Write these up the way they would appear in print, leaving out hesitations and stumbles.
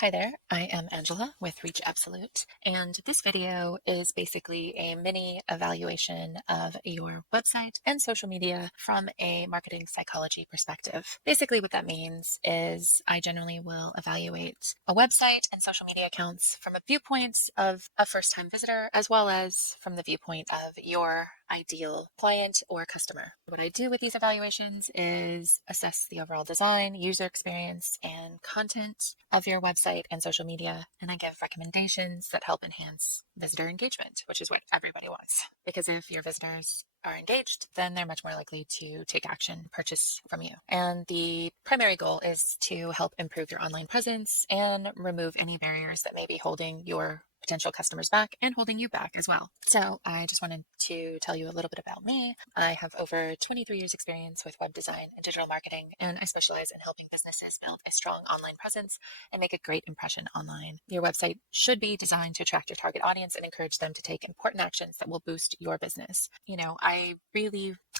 Hi there, I am Angela with Reach Absolute, and this video is basically a mini evaluation of your website and social media from a marketing psychology perspective. Basically, what that means is I generally will evaluate a website and social media accounts from a viewpoint of a first time visitor, as well as from the viewpoint of your ideal client or customer. What I do with these evaluations is assess the overall design, user experience, and content of your website and social media, and I give recommendations that help enhance visitor engagement, which is what everybody wants. Because if your visitors are engaged, then they're much more likely to take action, purchase from you. And the primary goal is to help improve your online presence and remove any barriers that may be holding your potential customers back and holding you back as well. So I just wanted to tell you a little bit about me. I have over 23 years experience with web design and digital marketing, and I specialize in helping businesses build a strong online presence and make a great impression online. Your website should be designed to attract your target audience and encourage them to take important actions that will boost your business.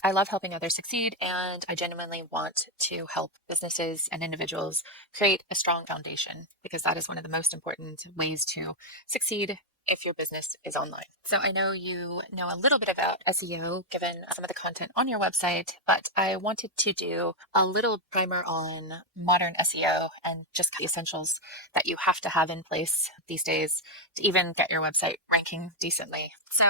I love helping others succeed, and I genuinely want to help businesses and individuals create a strong foundation because that is one of the most important ways to succeed if your business is online. So I know you know a little bit about SEO given some of the content on your website, but I wanted to do a little primer on modern SEO and just the essentials that you have to have in place these days to even get your website ranking decently. So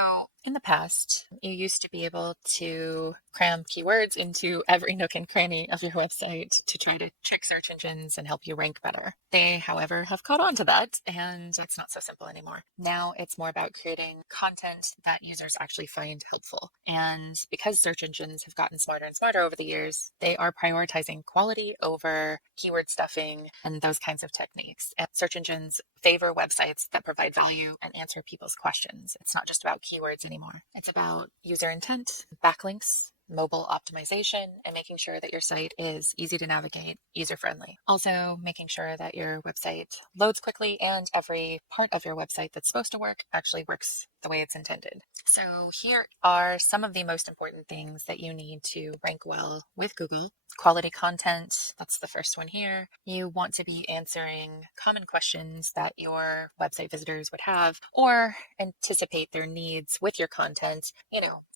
in the past, you used to be able to cram keywords into every nook and cranny of your website to try to trick search engines and help you rank better. They, however, have caught on to that, and it's not so simple anymore. Now it's more about creating content that users actually find helpful. And because search engines have gotten smarter and smarter over the years, they are prioritizing quality over keyword stuffing and those kinds of techniques. And search engines favor websites that provide value and answer people's questions. It's not just about keywords anymore. It's about user intent, backlinks, mobile optimization, and making sure that your site is easy to navigate, user friendly. Also, making sure that your website loads quickly and every part of your website that's supposed to work actually works the way it's intended. So, here are some of the most important things that you need to rank well with Google. Quality content, that's the first one here. You want to be answering common questions that your website visitors would have or anticipate their needs with your content.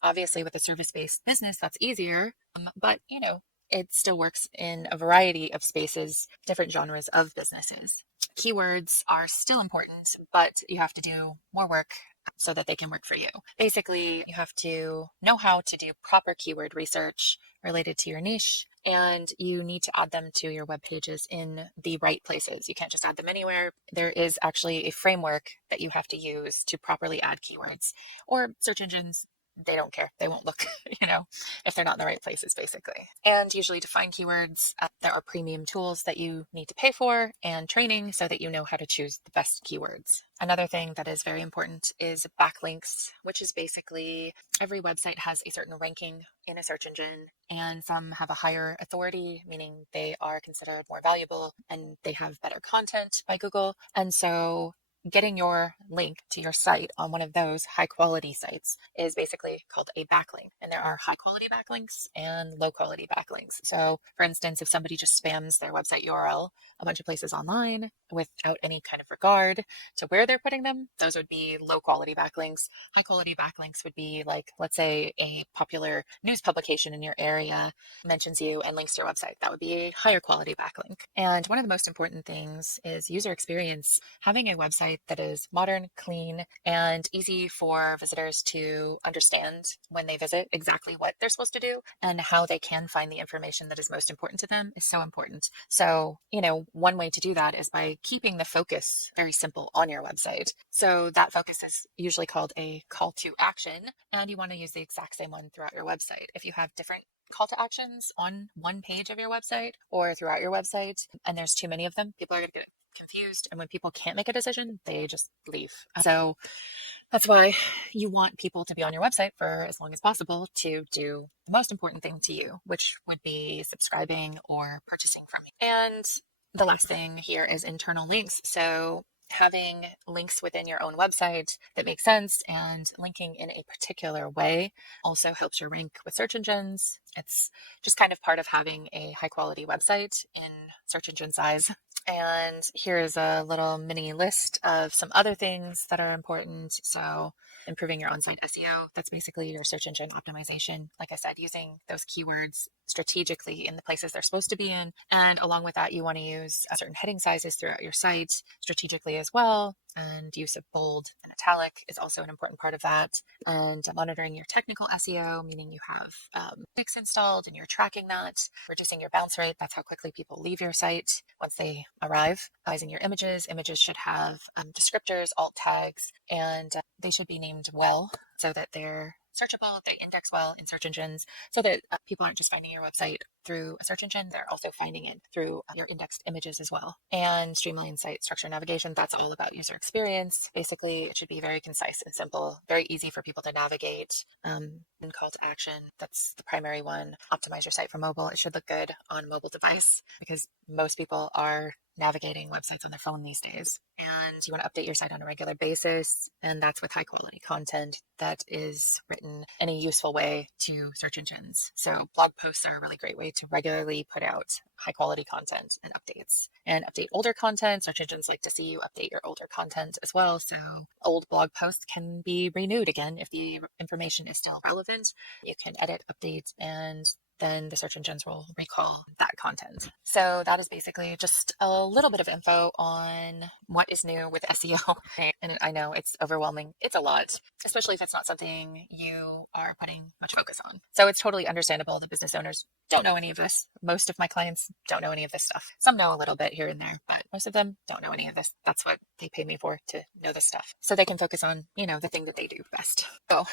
Obviously with a service-based business, that's easier, but it still works in a variety of spaces, different genres of businesses. Keywords are still important, but you have to do more work so that they can work for you. Basically, you have to know how to do proper keyword research related to your niche, and you need to add them to your web pages in the right places. You can't just add them anywhere. There is actually a framework that you have to use to properly add keywords, or search engines, they don't care. They won't look, if they're not in the right places, basically. And usually to find keywords, there are premium tools that you need to pay for and training so that you know how to choose the best keywords. Another thing that is very important is backlinks, which is basically every website has a certain ranking in a search engine, and some have a higher authority, meaning they are considered more valuable and they have better content by Google. And so getting your link to your site on one of those high quality sites is basically called a backlink. And there are high quality backlinks and low quality backlinks. So for instance, if somebody just spams their website URL a bunch of places online without any kind of regard to where they're putting them, those would be low quality backlinks. High quality backlinks would be like, let's say a popular news publication in your area mentions you and links to your website. That would be a higher quality backlink. And one of the most important things is user experience. Having a website that is modern, clean, and easy for visitors to understand when they visit exactly what they're supposed to do and how they can find the information that is most important to them is so important. So, one way to do that is by keeping the focus very simple on your website. So that focus is usually called a call to action, and you want to use the exact same one throughout your website. If you have different call to actions on one page of your website or throughout your website, and there's too many of them, people are going to get confused. And when people can't make a decision, they just leave. So that's why you want people to be on your website for as long as possible to do the most important thing to you, which would be subscribing or purchasing from you. And the last thing here is internal links. So having links within your own website that make sense and linking in a particular way also helps your rank with search engines. It's just kind of part of having a high quality website in search engine size. And here is a little mini list of some other things that are important. So, improving your on-site SEO, that's basically your search engine optimization. Like I said, using those keywords strategically in the places they're supposed to be in. And along with that, you want to use certain heading sizes throughout your site strategically as well. And use of bold and italic is also an important part of that. And monitoring your technical SEO, meaning you have clicks installed and you're tracking that, reducing your bounce rate. That's how quickly people leave your site once they arrive. Sizing your images. Images should have descriptors, alt tags, and they should be named well so that they're searchable, they index well in search engines, so that people aren't just finding your website through a search engine, they're also finding it through your indexed images as well. And streamline site structure navigation, that's all about user experience. Basically, it should be very concise and simple, very easy for people to navigate. And call to action, that's the primary one. Optimize your site for mobile. It should look good on a mobile device because most people are navigating websites on their phone these days. And you want to update your site on a regular basis. And that's with high quality content that is written in a useful way to search engines. So blog posts are a really great way to regularly put out high quality content and updates. And update older content. Search engines like to see you update your older content as well. So old blog posts can be renewed again if the information is still relevant. You can edit, update, and then the search engines will recall that content. So that is basically just a little bit of info on what is new with SEO. And I know it's overwhelming. It's a lot, especially if it's not something you are putting much focus on. So it's totally understandable that business owners don't know any of this. Most of my clients don't know any of this stuff. Some know a little bit here and there, but most of them don't know any of this. That's what they pay me for, to know this stuff. So they can focus on, the thing that they do best. So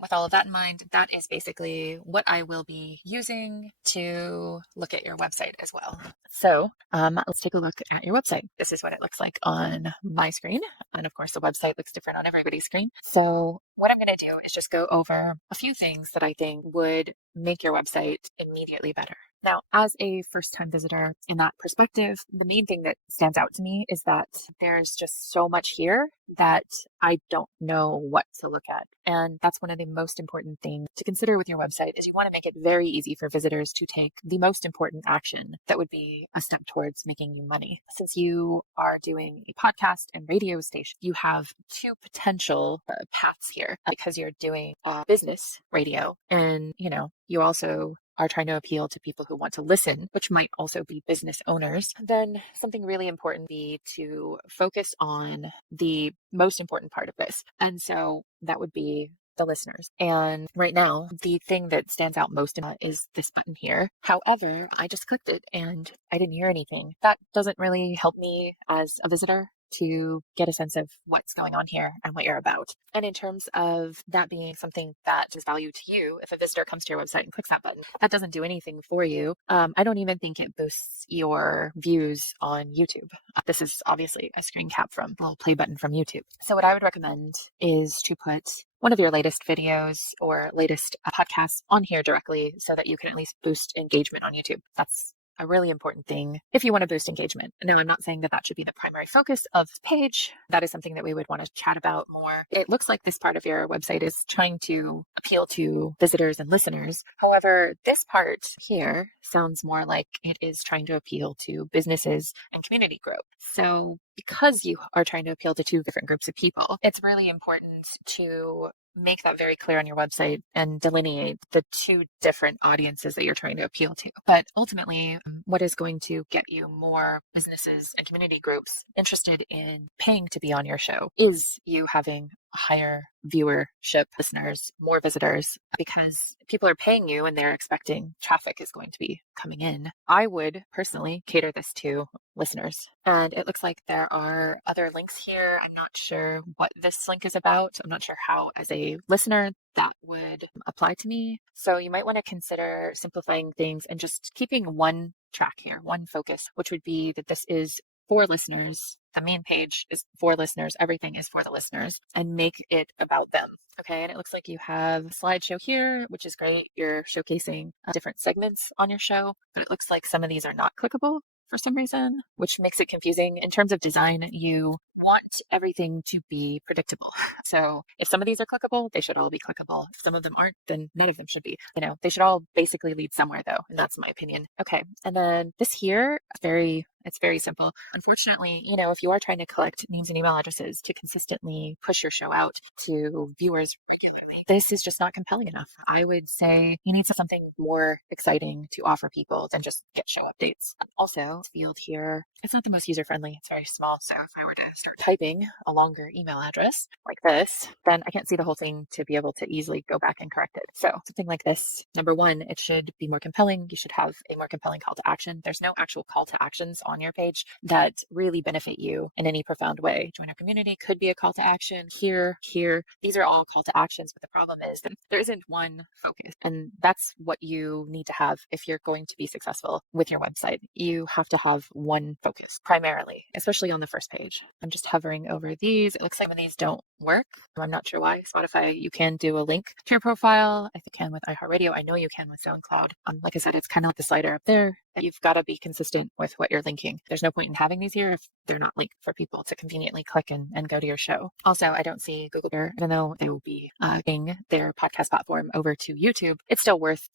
with all of that in mind, that is basically what I will be using to look at your website as well. So let's take a look at your website. This is what it looks like on my screen. And of course, the website looks different on everybody's screen. So what I'm going to do is just go over a few things that I think would make your website immediately better. Now, as a first-time visitor in that perspective, the main thing that stands out to me is that there's just so much here that I don't know what to look at. And that's one of the most important things to consider with your website is you want to make it very easy for visitors to take the most important action that would be a step towards making you money. Since you are doing a podcast and radio station, you have two potential paths here because you're doing business radio and, you also are trying to appeal to people who want to listen, which might also be business owners, then something really important would be to focus on the most important part of this. And so that would be the listeners. And right now, the thing that stands out most is this button here. However, I just clicked it and I didn't hear anything. That doesn't really help me as a visitor to get a sense of what's going on here and what you're about. And in terms of that being something that is value to you, if a visitor comes to your website and clicks that button, that doesn't do anything for you. I don't even think it boosts your views on YouTube. This is obviously a screen cap from the little play button from YouTube. So what I would recommend is to put one of your latest videos or latest podcasts on here directly so that you can at least boost engagement on YouTube. That's a really important thing if you want to boost engagement. Now, I'm not saying that that should be the primary focus of the page. That is something that we would want to chat about more. It looks like this part of your website is trying to appeal to visitors and listeners. However, this part here sounds more like it is trying to appeal to businesses and community growth. So because you are trying to appeal to two different groups of people, it's really important to make that very clear on your website and delineate the two different audiences that you're trying to appeal to. But ultimately, what is going to get you more businesses and community groups interested in paying to be on your show is you having a higher viewership, listeners, more visitors, because people are paying you and they're expecting traffic is going to be coming in. I would personally cater this to listeners. And it looks like there are other links here. I'm not sure what this link is about. I'm not sure how, as a listener, that would apply to me. So you might want to consider simplifying things and just keeping one track here, one focus, which would be that this is for listeners. The main page is for listeners. Everything is for the listeners, and make it about them. Okay. And it looks like you have a slideshow here, which is great. You're showcasing different segments on your show, but it looks like some of these are not clickable for some reason, which makes it confusing. In terms of design, you want everything to be predictable. So if some of these are clickable, they should all be clickable. If some of them aren't, then none of them should be. They should all basically lead somewhere though. And that's my opinion. Okay. And then this here, very It's very simple. Unfortunately, if you are trying to collect names and email addresses to consistently push your show out to viewers regularly, this is just not compelling enough. I would say you need something more exciting to offer people than just get show updates. Also, this field here, it's not the most user friendly. It's very small. So if I were to start typing a longer email address like this, then I can't see the whole thing to be able to easily go back and correct it. So something like this, number one, it should be more compelling. You should have a more compelling call to action. There's no actual call to actions on your page that really benefit you in any profound way. Join our community could be a call to action. Here. These are all call to actions, but the problem is that there isn't one focus. And that's what you need to have if you're going to be successful with your website. You have to have one focus primarily, especially on the first page. I'm just hovering over these. It looks like some of these don't work. I'm not sure why. Spotify, you can do a link to your profile. I think you can with iHeartRadio. I know you can with SoundCloud. Like I said, it's kind of like the slider up there. You've got to be consistent with what you're linking. There's no point in having these here if they're not linked for people to conveniently click and go to your show. Also, I don't see Google here, even though they will be getting their podcast platform over to YouTube. It's still worth,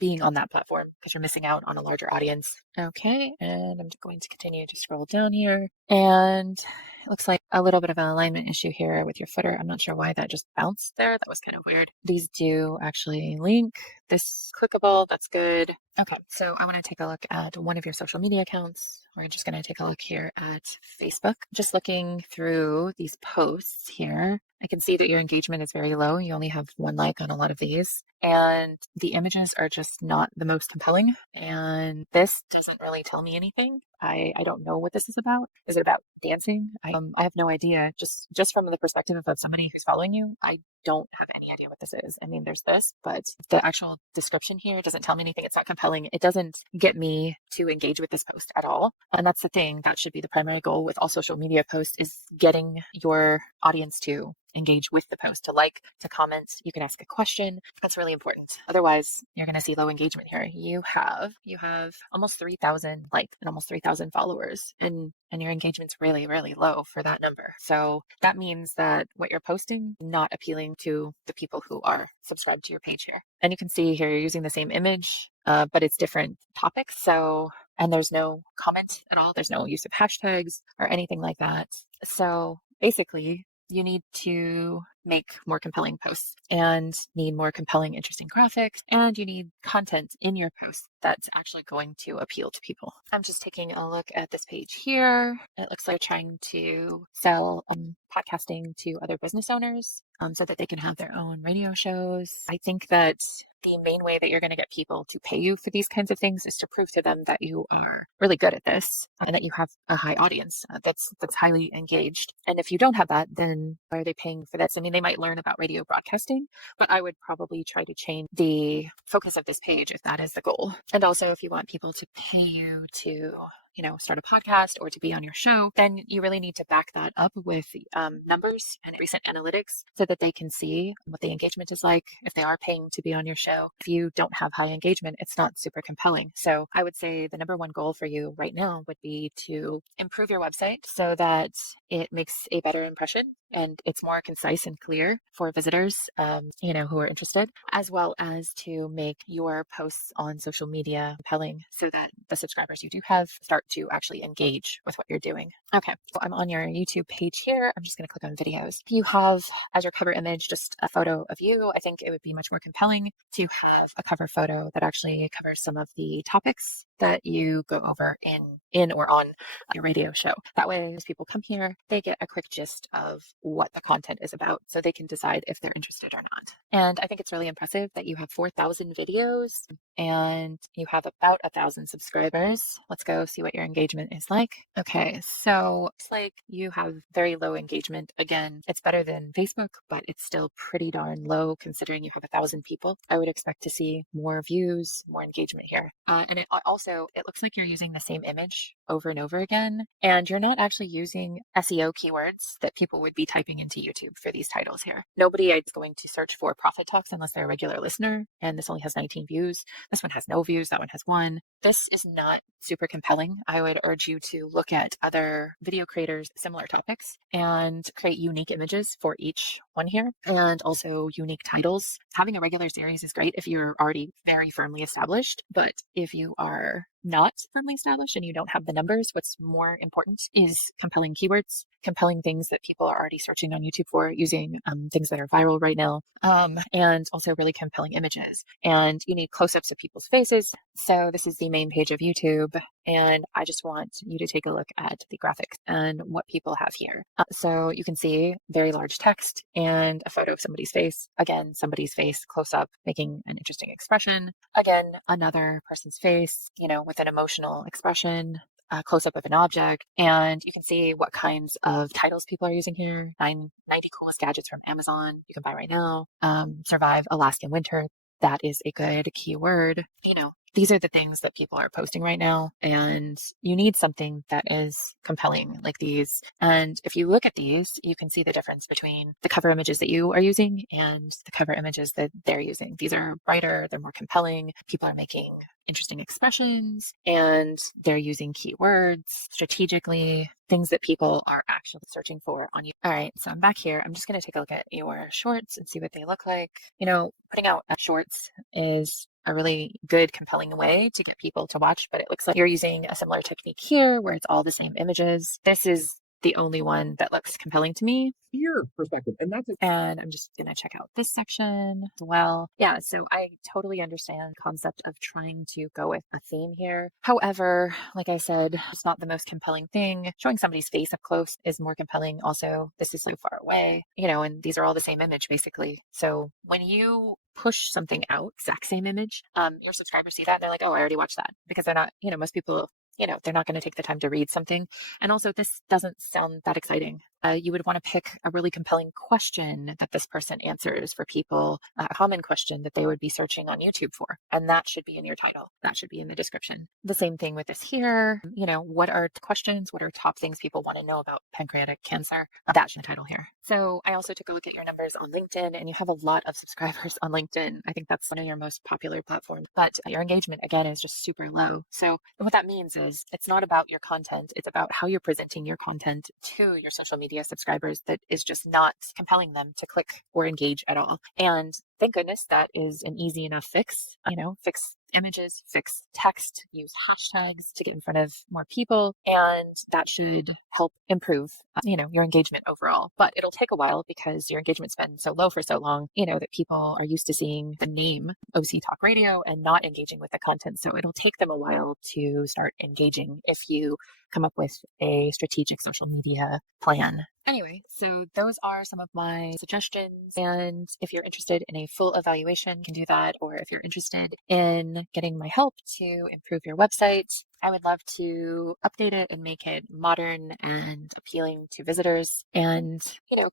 being on that platform because you're missing out on a larger audience. Okay, and I'm going to continue to scroll down here. And it looks like a little bit of an alignment issue here with your footer. I'm not sure why that just bounced there. That was kind of weird. These do actually link. This clickable, that's good. Okay, so I want to take a look at one of your social media accounts. We're just going to take a look here at Facebook. Just looking through these posts here, I can see that your engagement is very low. You only have one like on a lot of these. And the images are just not the most compelling. And this doesn't really tell me anything. I don't know what this is about. Is it about dancing? I have no idea. Just from the perspective of somebody who's following you, I don't have any idea what this is. I mean, there's this, but the actual description here doesn't tell me anything. It's not compelling. It doesn't get me to engage with this post at all. And that's the thing. That should be the primary goal with all social media posts, is getting your audience to engage with the post, to like, to comment. You can ask a question. That's really important. Otherwise, you're going to see low engagement here. You have almost 3,000 likes and almost 3,000 followers, and your engagement's really, really low for that number. So that means that what you're posting not appealing to the people who are subscribed to your page here. And you can see here you're using the same image, but it's different topics. And there's no comment at all. There's no use of hashtags or anything like that. So basically, you need to make more compelling posts and need more compelling, interesting graphics, and you need content in your posts that's actually going to appeal to people. I'm just taking a look at this page here. It looks like you're trying to sell podcasting to other business owners so that they can have their own radio shows. I think that the main way that you're going to get people to pay you for these kinds of things is to prove to them that you are really good at this and that you have a high audience that's highly engaged. And if you don't have that, then why are they paying for this? I mean, they might learn about radio broadcasting, but I would probably try to change the focus of this page if that is the goal. And also, if you want people to pay you to start a podcast or to be on your show, then you really need to back that up with numbers and recent analytics so that they can see what the engagement is like if they are paying to be on your show. If you don't have high engagement, it's not super compelling. So I would say the number one goal for you right now would be to improve your website so that it makes a better impression and it's more concise and clear for visitors, who are interested, as well as to make your posts on social media compelling so that the subscribers you do have start to actually engage with what you're doing. Okay, so I'm on your YouTube page here. I'm just going to click on videos. If you have as your cover image just a photo of you, I think it would be much more compelling to have a cover photo that actually covers some of the topics that you go over in or on your radio show. That way, as people come here, they get a quick gist of what the content is about so they can decide if they're interested or not. And I think it's really impressive that you have 4,000 videos and you have about 1,000 subscribers. Let's go see what your engagement is like. Okay, so it's like you have very low engagement. Again, it's better than Facebook, but it's still pretty darn low considering you have 1,000 people. I would expect to see more views, more engagement here. And it looks like you're using the same image over and over again, and you're not actually using SEO keywords that people would be typing into YouTube for these titles here. Nobody is going to search for Profit Talks unless they're a regular listener, and this only has 19 views. This one has no views, that one has 1. This is not super compelling. I would urge you to look at other video creators, similar topics, and create unique images for each one here, and also unique titles. Having a regular series is great if you're already very firmly established, but if you are not firmly established and you don't have the numbers, what's more important is compelling keywords, compelling things that people are already searching on YouTube for, using things that are viral right now, and also really compelling images. And you need close-ups of people's faces. So this is the main page of YouTube, and I just want you to take a look at the graphics and what people have here. So you can see very large text and a photo of somebody's face. Again, somebody's face close up, making an interesting expression. Again, another person's face, with an emotional expression, a close up of an object. And you can see what kinds of titles people are using here. 90 coolest gadgets from Amazon you can buy right now. Survive Alaskan winter. That is a good keyword. These are the things that people are posting right now. And you need something that is compelling like these. And if you look at these, you can see the difference between the cover images that you are using and the cover images that they're using. These are brighter, they're more compelling. People are making interesting expressions and they're using keywords strategically, things that people are actually searching for on YouTube. All right, so I'm back here. I'm just going to take a look at your shorts and see what they look like. Putting out shorts is a really good, compelling way to get people to watch, but it looks like you're using a similar technique here where it's all the same images. This is the only one that looks compelling to me. Your perspective. And I'm just going to check out this section as well. Yeah, so I totally understand the concept of trying to go with a theme here. However, like I said, it's not the most compelling thing. Showing somebody's face up close is more compelling. Also, this is so far away, and these are all the same image basically. So when you push something out, exact same image, your subscribers see that and they're like, oh, I already watched that, because they're not, most people, they're not going to take the time to read something. And also, this doesn't sound that exciting. You would want to pick a really compelling question that this person answers for people, a common question that they would be searching on YouTube for. And that should be in your title. That should be in the description. The same thing with this here. What are questions? What are top things people want to know about pancreatic cancer? That should be the title here. So I also took a look at your numbers on LinkedIn, and you have a lot of subscribers on LinkedIn. I think that's one of your most popular platforms, but your engagement, again, is just super low. So what that means is it's not about your content. It's about how you're presenting your content to your social media subscribers that is just not compelling them to click or engage at all. And thank goodness that is an easy enough fix. Fix images, fix text, use hashtags to get in front of more people, and that should help improve, your engagement overall. But it'll take a while because your engagement's been so low for so long, that people are used to seeing the name OC Talk Radio and not engaging with the content. So it'll take them a while to start engaging if you come up with a strategic social media plan. Anyway, so those are some of my suggestions. And if you're interested in a full evaluation, you can do that. Or if you're interested in getting my help to improve your website, I would love to update it and make it modern and appealing to visitors and,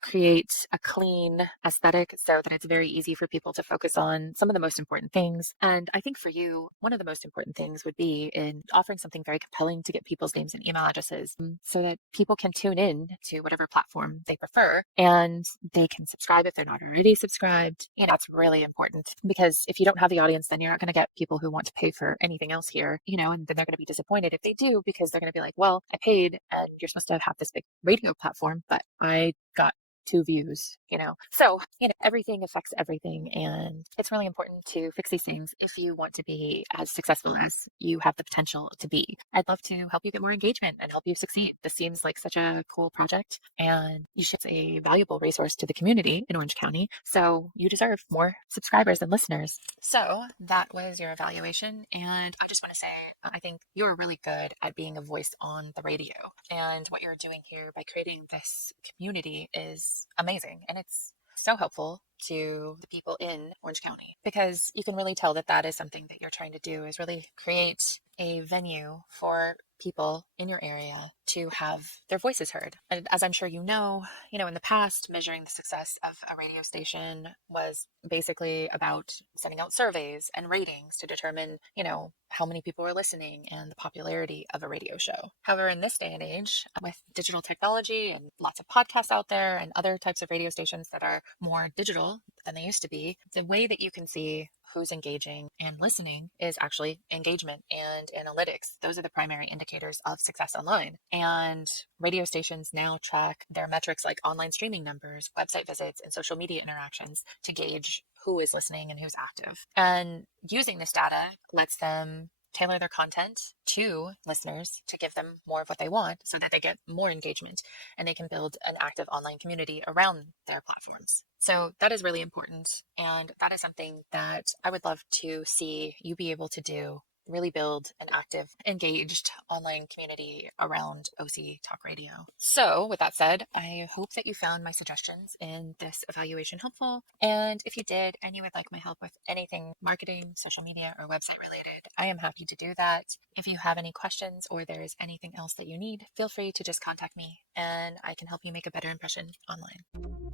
create a clean aesthetic so that it's very easy for people to focus on some of the most important things. And I think for you, one of the most important things would be in offering something very compelling to get people's names and email addresses so that people can tune in to whatever platform they prefer and they can subscribe if they're not already subscribed. That's really important because if you don't have the audience, then you're not going to get people who want to pay for anything else here, and then they're going to be disappointed if they do, because they're going to be like, well, I paid and you're supposed to have this big radio platform, but I got 2 views. So, everything affects everything. And it's really important to fix these things if you want to be as successful as you have the potential to be. I'd love to help you get more engagement and help you succeed. This seems like such a cool project, and you should be a valuable resource to the community in Orange County. So you deserve more subscribers and listeners. So that was your evaluation. And I just want to say, I think you're really good at being a voice on the radio. And what you're doing here by creating this community is amazing. And it's so helpful to the people in Orange County, because you can really tell that that is something that you're trying to do, is really create a venue for people in your area to have their voices heard. And as I'm sure in the past, measuring the success of a radio station was basically about sending out surveys and ratings to determine, how many people were listening and the popularity of a radio show. However, in this day and age, with digital technology and lots of podcasts out there and other types of radio stations that are more digital than they used to be, the way that you can see who's engaging and listening is actually engagement and analytics. Those are the primary indicators of success online. And radio stations now track their metrics like online streaming numbers, website visits, and social media interactions to gauge who is listening and who's active. And using this data lets them tailor their content to listeners to give them more of what they want so that they get more engagement and they can build an active online community around their platforms. So that is really important. And that is something that I would love to see you be able to do, really build an active, engaged online community around OC Talk Radio. So with that said, I hope that you found my suggestions in this evaluation helpful. And if you did, and you would like my help with anything marketing, social media, or website related, I am happy to do that. If you have any questions or there's anything else that you need, feel free to just contact me and I can help you make a better impression online.